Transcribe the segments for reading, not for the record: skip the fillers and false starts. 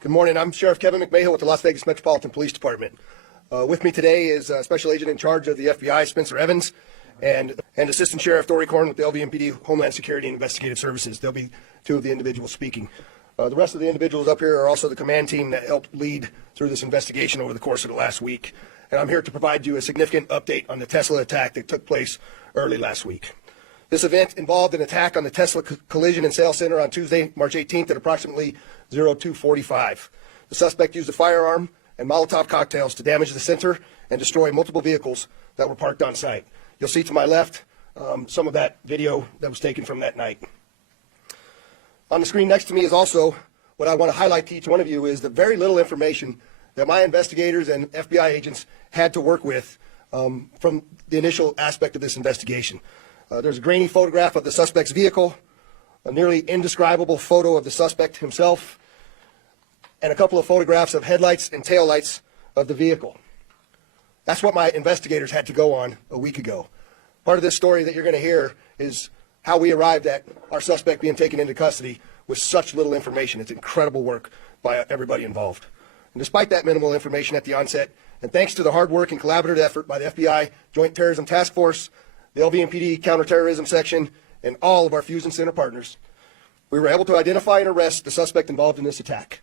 Good morning. I'm Sheriff Kevin McMahill with the Las Vegas Metropolitan Police Department. With me today is Special Agent in charge of the FBI, Spencer Evans, and Assistant Sheriff Dory Korn with the LVMPD Homeland Security and Investigative Services. They'll be two of the individuals speaking. The rest of the individuals up here are also the command team that helped lead through this investigation over the course of the last week. And I'm here to provide you a significant update on the Tesla attack that took place early last week. This event involved an attack on the Tesla Collision and Sales Center on Tuesday, March 18th at approximately 02:45. The suspect used a firearm and Molotov cocktails to damage the center and destroy multiple vehicles that were parked on site. You'll see to my left some of that video that was taken from that night. On the screen next to me is also what I want to highlight to each one of you is the very little information that my investigators and FBI agents had to work with from the initial aspect of this investigation. There's a grainy photograph of the suspect's vehicle, a nearly indescribable photo of the suspect himself, and a couple of photographs of headlights and taillights of the vehicle. That's what my investigators had to go on a week ago. Part of this story that you're going to hear is how we arrived at our suspect being taken into custody with such little information. It's incredible work by everybody involved. And despite that minimal information at the onset, and thanks to the hard work and collaborative effort by the FBI Joint Terrorism Task Force, the LVMPD Counterterrorism Section, and all of our Fusion Center partners, we were able to identify and arrest the suspect involved in this attack.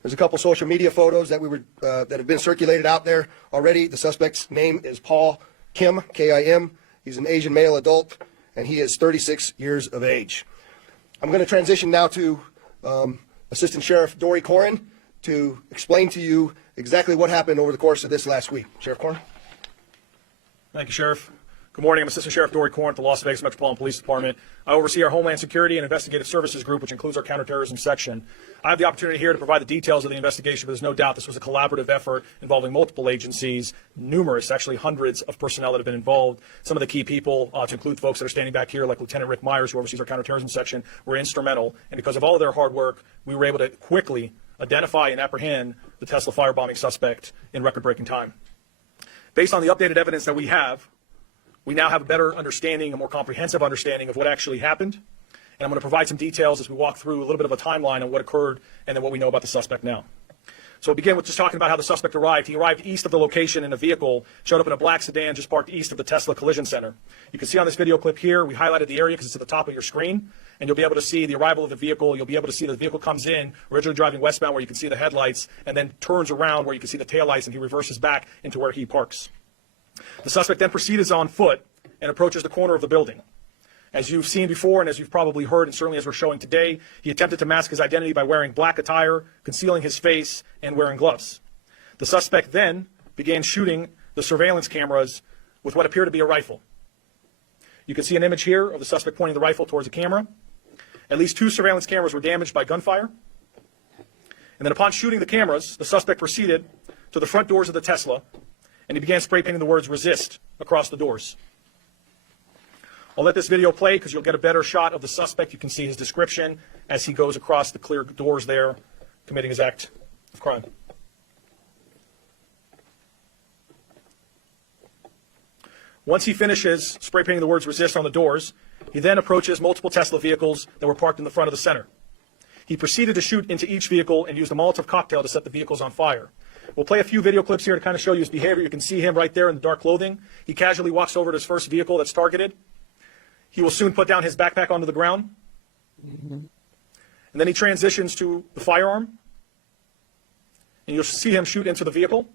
There's a couple social media photos that that have been circulated out there already. The suspect's name is Paul Kim, K-I-M. He's an Asian male adult, and he is 36 years of age. I'm going to transition now to Assistant Sheriff Dory Korn to explain to you exactly what happened over the course of this last week. Sheriff Korn. Thank you, Sheriff. Good morning. I'm Assistant Sheriff Dory Korn at the Las Vegas Metropolitan Police Department. I oversee our Homeland Security and Investigative Services group, which includes our counterterrorism section. I have the opportunity here to provide the details of the investigation, but there's no doubt this was a collaborative effort involving multiple agencies, numerous, actually hundreds of personnel that have been involved. Some of the key people, to include folks that are standing back here, like Lieutenant Rick Myers, who oversees our counterterrorism section, were instrumental. And because of all of their hard work, we were able to quickly identify and apprehend the Tesla firebombing suspect in record-breaking time. Based on the updated evidence that we have, we now have a better understanding, a more comprehensive understanding of what actually happened. And I'm going to provide some details as we walk through a little bit of a timeline on what occurred and then what we know about the suspect now. So we'll begin with just talking about how the suspect arrived. He arrived east of the location in a vehicle, showed up in a black sedan just parked east of the Tesla Collision Center. You can see on this video clip here, we highlighted the area because it's at the top of your screen, and you'll be able to see the arrival of the vehicle. You'll be able to see the vehicle comes in, originally driving westbound where you can see the headlights, and then turns around where you can see the taillights, and he reverses back into where he parks. The suspect then proceeds on foot and approaches the corner of the building. As you've seen before, and as you've probably heard, and certainly as we're showing today, he attempted to mask his identity by wearing black attire, concealing his face, and wearing gloves. The suspect then began shooting the surveillance cameras with what appeared to be a rifle. You can see an image here of the suspect pointing the rifle towards a camera. At least 2 surveillance cameras were damaged by gunfire. And then upon shooting the cameras, the suspect proceeded to the front doors of the Tesla, and he began spray painting the words "resist" across the doors. I'll let this video play because you'll get a better shot of the suspect. You can see his description as he goes across the clear doors there, committing his act of crime. Once he finishes spray painting the words "resist" on the doors, he then approaches multiple Tesla vehicles that were parked in the front of the center. He proceeded to shoot into each vehicle and used a Molotov cocktail to set the vehicles on fire. We'll play a few video clips here to kind of show you his behavior. You can see him right there in the dark clothing. He casually walks over to his first vehicle that's targeted. He will soon put down his backpack onto the ground. And then he transitions to the firearm. And you'll see him shoot into the vehicle.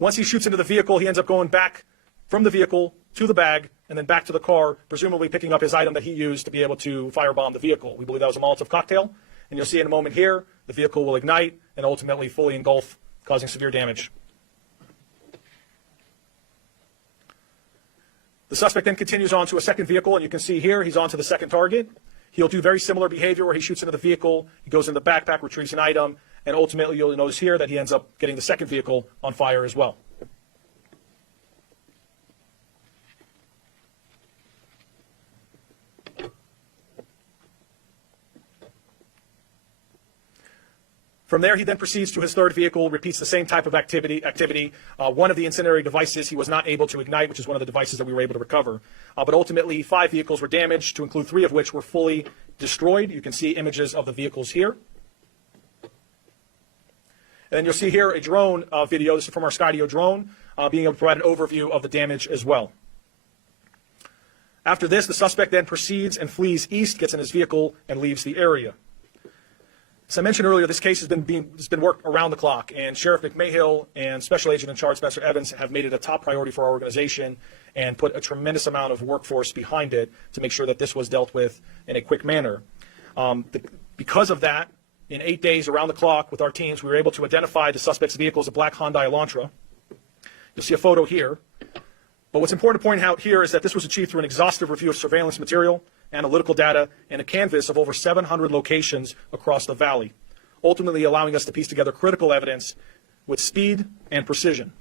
Once he shoots into the vehicle, he ends up going back from the vehicle to the bag and then back to the car, presumably picking up his item that he used to be able to firebomb the vehicle. We believe that was a Molotov cocktail. And you'll see in a moment here, the vehicle will ignite and ultimately fully engulf, causing severe damage. The suspect then continues on to a second vehicle, and you can see here he's on to the second target. He'll do very similar behavior where he shoots into the vehicle, he goes in the backpack, retrieves an item, and ultimately you'll notice here that he ends up getting the second vehicle on fire as well. From there, he then proceeds to his third vehicle, repeats the same type of activity. One of the incendiary devices he was not able to ignite, which is one of the devices that we were able to recover. But ultimately, 5 vehicles were damaged, to include 3 of which were fully destroyed. You can see images of the vehicles here. And then you'll see here a drone video. This is from our Skydio drone, being able to provide an overview of the damage as well. After this, the suspect then proceeds and flees east, gets in his vehicle, and leaves the area. As I mentioned earlier, this case has been worked around the clock, and Sheriff McMahill and Special Agent in Charge Spencer Evans have made it a top priority for our organization and put a tremendous amount of workforce behind it to make sure that this was dealt with in a quick manner. Because of that, in 8 days around the clock with our teams, we were able to identify the suspect's vehicle as a black Hyundai Elantra. You'll see a photo here. But what's important to point out here is that this was achieved through an exhaustive review of surveillance material, analytical data, and a canvas of over 700 locations across the valley, ultimately allowing us to piece together critical evidence with speed and precision.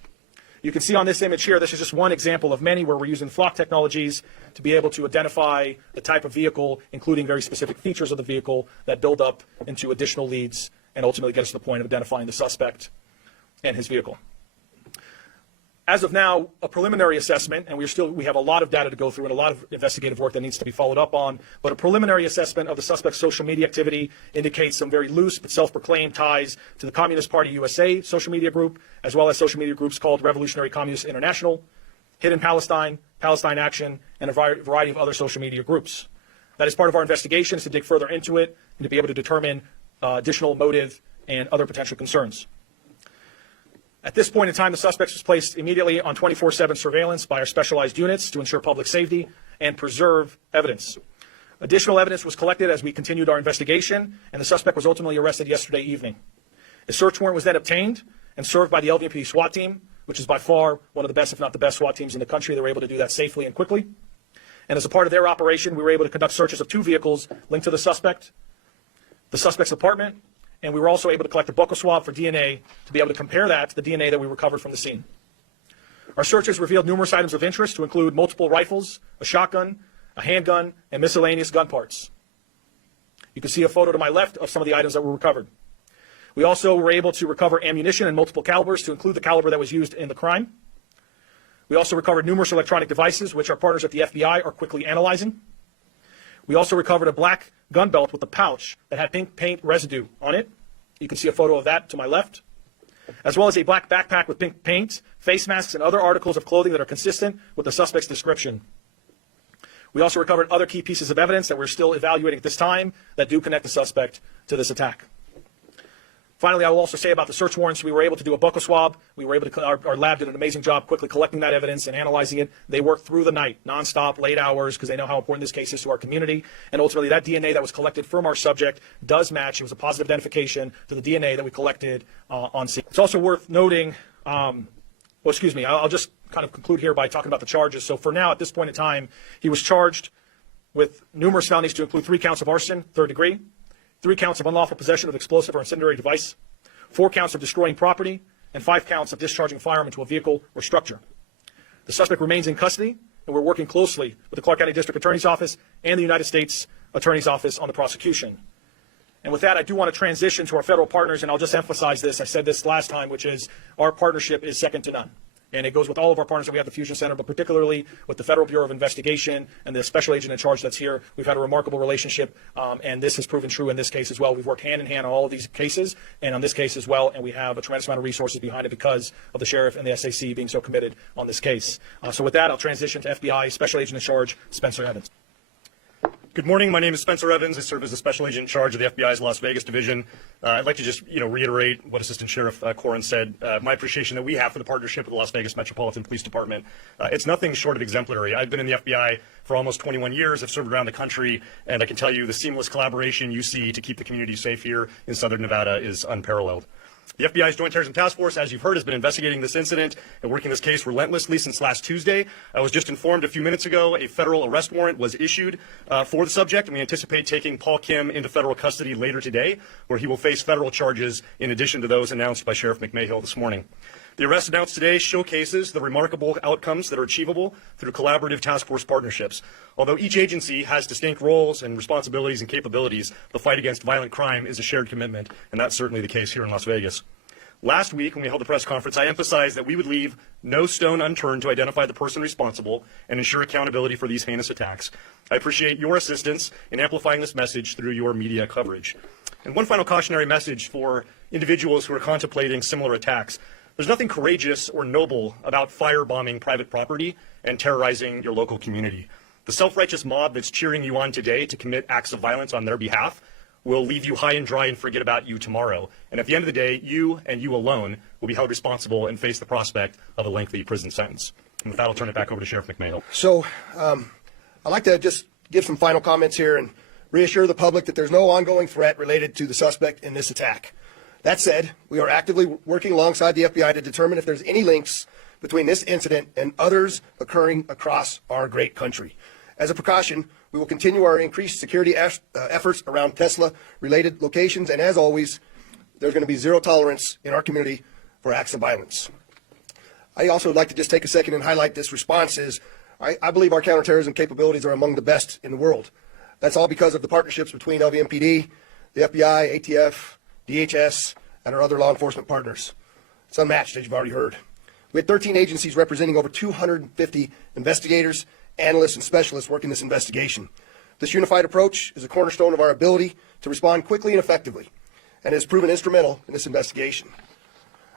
You can see on this image here, this is just one example of many where we're using flock technologies to be able to identify the type of vehicle, including very specific features of the vehicle that build up into additional leads and ultimately get us to the point of identifying the suspect and his vehicle. As of now, a preliminary assessment, and we have a lot of data to go through and a lot of investigative work that needs to be followed up on, but a preliminary assessment of the suspect's social media activity indicates some very loose but self-proclaimed ties to the Communist Party USA social media group, as well as social media groups called Revolutionary Communists International, Hidden Palestine, Palestine Action, and a variety of other social media groups. That is part of our investigation, is to dig further into it and to be able to determine additional motive and other potential concerns. At this point in time, the suspect was placed immediately on 24/7 surveillance by our specialized units to ensure public safety and preserve evidence. Additional evidence was collected as we continued our investigation, and the suspect was ultimately arrested yesterday evening. A search warrant was then obtained and served by the LVMPD SWAT team, which is by far one of the best, if not the best, SWAT teams in the country. They were able to do that safely and quickly. And as a part of their operation, we were able to conduct searches of 2 vehicles linked to the suspect's apartment, and we were also able to collect a buccal swab for DNA to be able to compare that to the DNA that we recovered from the scene. Our searches revealed numerous items of interest to include multiple rifles, a shotgun, a handgun, and miscellaneous gun parts. You can see a photo to my left of some of the items that were recovered. We also were able to recover ammunition in multiple calibers to include the caliber that was used in the crime. We also recovered numerous electronic devices, which our partners at the FBI are quickly analyzing. We also recovered a black gun belt with a pouch that had pink paint residue on it. You can see a photo of that to my left, as well as a black backpack with pink paint, face masks, and other articles of clothing that are consistent with the suspect's description. We also recovered other key pieces of evidence that we're still evaluating at this time that do connect the suspect to this attack. Finally, I will also say about the search warrants, we were able to do a buccal swab. We were able to, our lab did an amazing job quickly collecting that evidence and analyzing it. They worked through the night, nonstop, late hours, because they know how important this case is to our community. And ultimately, that DNA that was collected from our subject does match. It was a positive identification to the DNA that we collected on scene. It's also worth noting, I'll just kind of conclude here by talking about the charges. So for now, at this point in time, he was charged with numerous felonies to include 3 counts of arson, 3rd degree, 3 counts of unlawful possession of explosive or incendiary device, 4 counts of destroying property, and 5 counts of discharging firearm into a vehicle or structure. The suspect remains in custody, and we're working closely with the Clark County District Attorney's Office and the United States Attorney's Office on the prosecution. And with that, I do want to transition to our federal partners, and I'll just emphasize this. I said this last time, which is our partnership is second to none. And it goes with all of our partners that we have at the Fusion Center, but particularly with the Federal Bureau of Investigation and the special agent in charge that's here. We've had a remarkable relationship, and this has proven true in this case as well. We've worked hand in hand on all of these cases and on this case as well, and we have a tremendous amount of resources behind it because of the sheriff and the SAC being so committed on this case. So with that, I'll transition to FBI Special Agent in Charge, Spencer Evans. Good morning. My name is Spencer Evans. I serve as the Special Agent in Charge of the FBI's Las Vegas Division. I'd like to just, reiterate what Assistant Sheriff Corin said. My appreciation that we have for the partnership with the Las Vegas Metropolitan Police Department. It's nothing short of exemplary. I've been in the FBI for almost 21 years. I've served around the country, and I can tell you the seamless collaboration you see to keep the community safe here in Southern Nevada is unparalleled. The FBI's Joint Terrorism Task Force, as you've heard, has been investigating this incident and working this case relentlessly since last Tuesday. I was just informed a few minutes ago a federal arrest warrant was issued for the subject, and we anticipate taking Paul Kim into federal custody later today, where he will face federal charges in addition to those announced by Sheriff McMahill this morning. The arrest announced today showcases the remarkable outcomes that are achievable through collaborative task force partnerships. Although each agency has distinct roles and responsibilities and capabilities, the fight against violent crime is a shared commitment, and that's certainly the case here in Las Vegas. Last week, when we held the press conference, I emphasized that we would leave no stone unturned to identify the person responsible and ensure accountability for these heinous attacks. I appreciate your assistance in amplifying this message through your media coverage. And one final cautionary message for individuals who are contemplating similar attacks. There's nothing courageous or noble about firebombing private property and terrorizing your local community. The self-righteous mob that's cheering you on today to commit acts of violence on their behalf will leave you high and dry and forget about you tomorrow. And at the end of the day, you and you alone will be held responsible and face the prospect of a lengthy prison sentence. And with that, I'll turn it back over to Sheriff McMail. So I'd like to just give some final comments here and reassure the public that there's no ongoing threat related to the suspect in this attack. That said, we are actively working alongside the FBI to determine if there's any links between this incident and others occurring across our great country. As a precaution, we will continue our increased security efforts around Tesla-related locations, and as always, there's going to be zero tolerance in our community for acts of violence. I also would like to just take a second and highlight this response is I believe our counterterrorism capabilities are among the best in the world. That's all because of the partnerships between LVMPD, the FBI, ATF, DHS, and our other law enforcement partners. It's unmatched, as you've already heard. We had 13 agencies representing over 250 investigators, analysts, and specialists working this investigation. This unified approach is a cornerstone of our ability to respond quickly and effectively, and has proven instrumental in this investigation.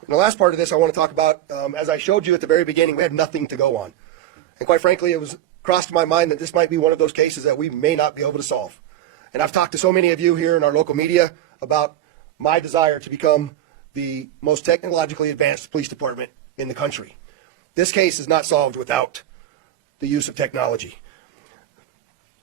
And the last part of this I want to talk about, as I showed you at the very beginning, we had nothing to go on. And quite frankly, it was crossed my mind that this might be one of those cases that we may not be able to solve. And I've talked to so many of you here in our local media about my desire to become the most technologically advanced police department in the country. This case is not solved without the use of technology.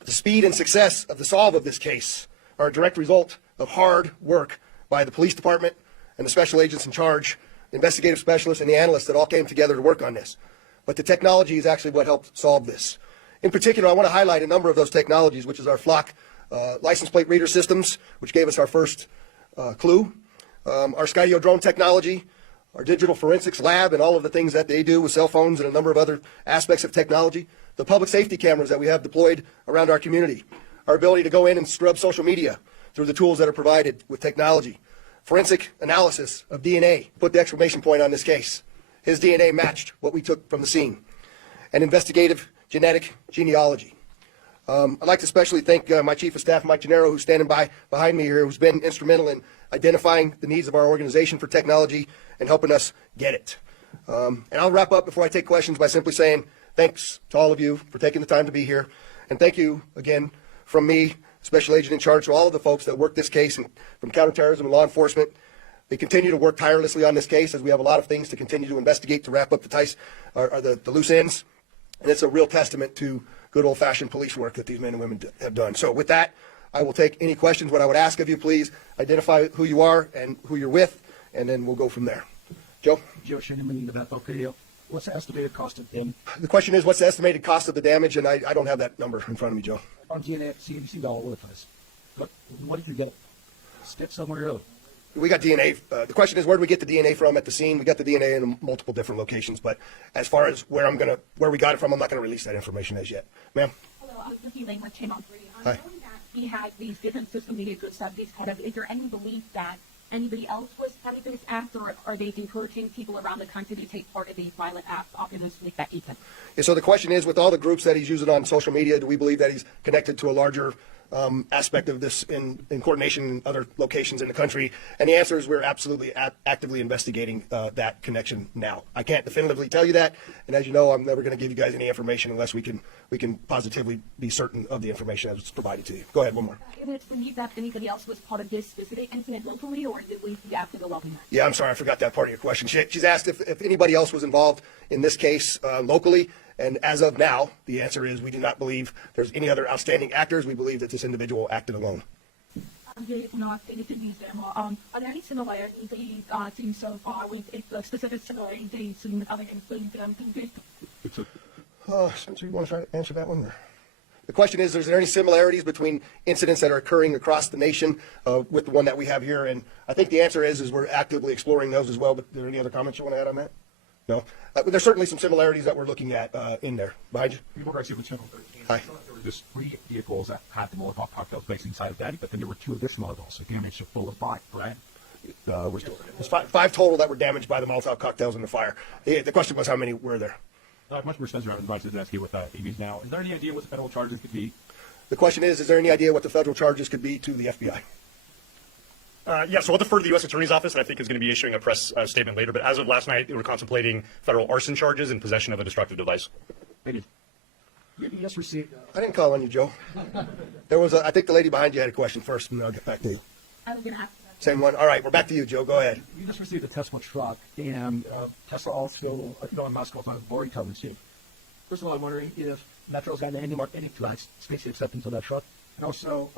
The speed and success of the solve of this case are a direct result of hard work by the police department and the special agents in charge, the investigative specialists, and the analysts that all came together to work on this. But the technology is actually what helped solve this. In particular, I want to highlight a number of those technologies, which is our flock license plate reader systems, which gave us our first clue, our Skydio drone technology, our digital forensics lab, and all of the things that they do with cell phones and a number of other aspects of technology, the public safety cameras that we have deployed around our community, our ability to go in and scrub social media through the tools that are provided with technology, forensic analysis of DNA, put the exclamation point on this case. His DNA matched what we took from the scene, and investigative genetic genealogy. I'd like to especially thank my Chief of Staff, Mike Gennaro, who's standing behind me here, who's been instrumental in identifying the needs of our organization for technology and helping us get it. And I'll wrap up before I take questions by simply saying thanks to all of you for taking the time to be here. And thank you again from me, Special Agent in Charge, to all of the folks that work this case, and from counterterrorism and law enforcement. They continue to work tirelessly on this case as we have a lot of things to continue to investigate to wrap up the loose ends. And it's a real testament to good old-fashioned police work that these men and women have done. So with that, I will take any questions. What I would ask of you, please identify who you are and who you're with, and then we'll go from there. Joe? Joe Shannon, the Bethel video. What's the estimated cost of them? The question is, what's the estimated cost of the damage? And I don't have that number in front of me, Joe. On DNA, CDC all over the place. What did you get? Stick somewhere else. We got DNA. The question is, where do we get the DNA from at the scene? We got the DNA in multiple different locations, but as far as where we got it from, I'm not going to release that information as yet. Ma'am? Hello, I was looking at with Tim on 3. Hi. Knowing that he has these different systems, he could have these kind of, is there any belief that anybody else was part of this act, or are they encouraging people around the country to take part in these violent acts, opportunistically that Ethan? Yeah, so the question is, with all the groups that he's using on social media, do we believe that he's connected to a larger aspect of this in coordination in other locations in the country? And the answer is we're absolutely actively investigating that connection now. I can't definitively tell you that, and as you know, I'm never going to give you guys any information unless we can positively be certain of the information that's provided to you. Go ahead, one more. Is it believed that anybody else was part of this specific incident locally, or did we have to go up in that? Yeah, I'm sorry, I forgot that part of your question. She's asked if anybody else was involved in this case locally, and as of now, the answer is we do not believe there's any other outstanding actors. We believe that this individual acted alone. Are there any similarities that you've seen so far with specific similarities seen with other incidents? Spencer, you want to try to answer that one? The question is there any similarities between incidents that are occurring across the nation with the one that we have here? And I think the answer is we're actively exploring those as well. But are there any other comments you want to add on that? No, there's certainly some similarities that we're looking at in there. Behind you. People are actually Channel 13. Hi. I thought there were just 3 vehicles that had the Molotov cocktails placed inside of that, but then there were 2 additional models, so damage to full of 5, right? We're still. There's five total that were damaged by the Molotov cocktails in the fire. The question was how many were there. Much more Spencer Evans advised to ask you with EVs now. Is there any idea what the federal charges could be? The question is there any idea what the federal charges could be to the FBI? Yeah, so I'll defer to the U.S. Attorney's Office, and I think is going to be issuing a press statement later. But as of last night, they were contemplating federal arson charges and possession of a destructive device. They did. You just received. I didn't call on you, Joe. There was I think the lady behind you had a question first, and then I'll get back to you. I was going to ask. Same one. All right, we're back to you, Joe. Go ahead. You just received a Tesla truck, and Tesla also, Elon Musk also has boring tunnels too. First of all, I'm wondering if Metro's gotten any flags, space acceptance of that truck, and also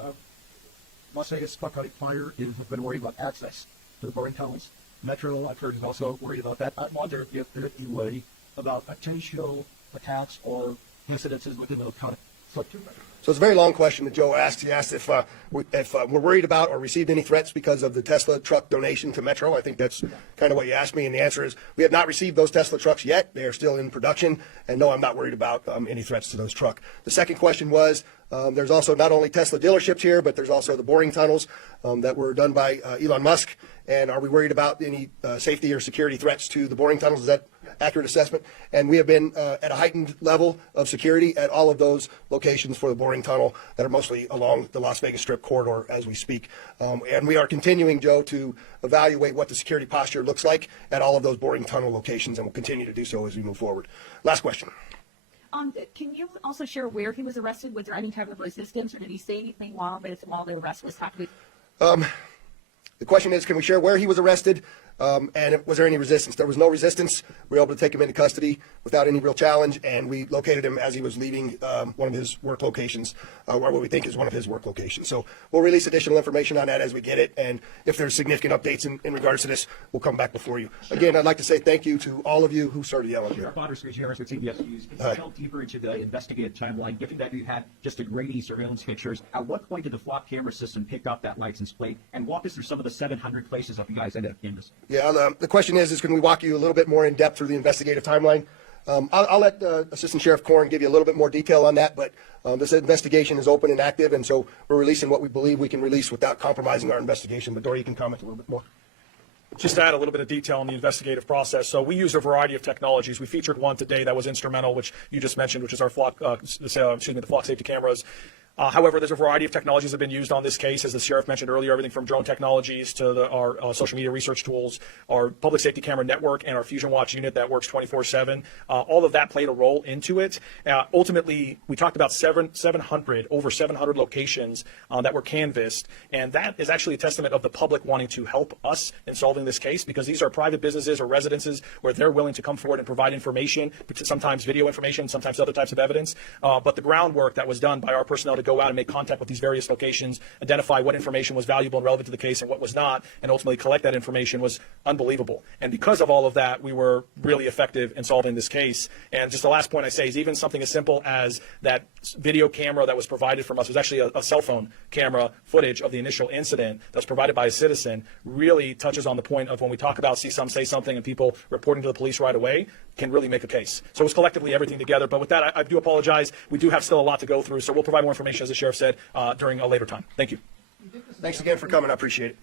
Las Vegas Buckeye Fire has been worried about access to the boring tunnels. Metro, I've heard, is also worried about that. I wonder if there's any way about potential attacks or incidences within the tunnel. So it's a very long question that Joe asked. He asked if we're worried about or received any threats because of the Tesla truck donation to Metro. I think that's kind of what you asked me, and the answer is we have not received those Tesla trucks yet. They are still in production, and no, I'm not worried about any threats to those trucks. The second question was there's also not only Tesla dealerships here, but there's also the boring tunnels that were done by Elon Musk. And are we worried about any safety or security threats to the boring tunnels? Is that accurate assessment? And we have been at a heightened level of security at all of those locations for the boring tunnel that are mostly along the Las Vegas Strip corridor as we speak. And we are continuing, Joe, to evaluate what the security posture looks like at all of those boring tunnel locations, and we'll continue to do so as we move forward. Last question. Can you also share where he was arrested? Was there any type of resistance, or did he say anything while the arrest was happening? The question is, can we share where he was arrested, and was there any resistance? There was no resistance. We were able to take him into custody without any real challenge, and we located him as he was leaving one of his work locations, or what we think is one of his work locations. So we'll release additional information on that as we get it, and if there's significant updates in regards to this, we'll come back before you. Again, I'd like to say thank you to all of you who started yelling here. Potter Street Harris with CBS News. Can you delve deeper into the investigative timeline, given that you had just a grainy surveillance pictures? At what point did the flock camera system pick up that license plate? And walk us through some of the 700 places that you guys ended up in this. Yeah, the question is can we walk you a little bit more in depth through the investigative timeline? I'll let Assistant Sheriff Corn give you a little bit more detail on that, but this investigation is open and active, and so we're releasing what we believe we can release without compromising our investigation. But Dory, you can comment a little bit more. Just to add a little bit of detail on the investigative process. So we use a variety of technologies. We featured one today that was instrumental, which you just mentioned, which is our flock, the flock safety cameras. However, there's a variety of technologies that have been used on this case, as the sheriff mentioned earlier, everything from drone technologies to our social media research tools, our public safety camera network, and our Fusion Watch unit that works 24/7. All of that played a role into it. Ultimately, we talked about over 700 locations that were canvassed, and that is actually a testament of the public wanting to help us in solving this case, because these are private businesses or residences where they're willing to come forward and provide information, sometimes video information, sometimes other types of evidence. But the groundwork that was done by our personnel to go out and make contact with these various locations, identify what information was valuable and relevant to the case and what was not, and ultimately collect that information was unbelievable. And because of all of that, we were really effective in solving this case. And just the last point I say is even something as simple as that video camera that was provided from us was actually a cell phone camera footage of the initial incident that was provided by a citizen, really touches on the point of when we talk about see some, say something, and people reporting to the police right away can really make a case. So it's collectively everything together. But with that, I do apologize. We do have still a lot to go through, so we'll provide more information, as the sheriff said, during a later time. Thank you. Thanks again for coming. I appreciate it.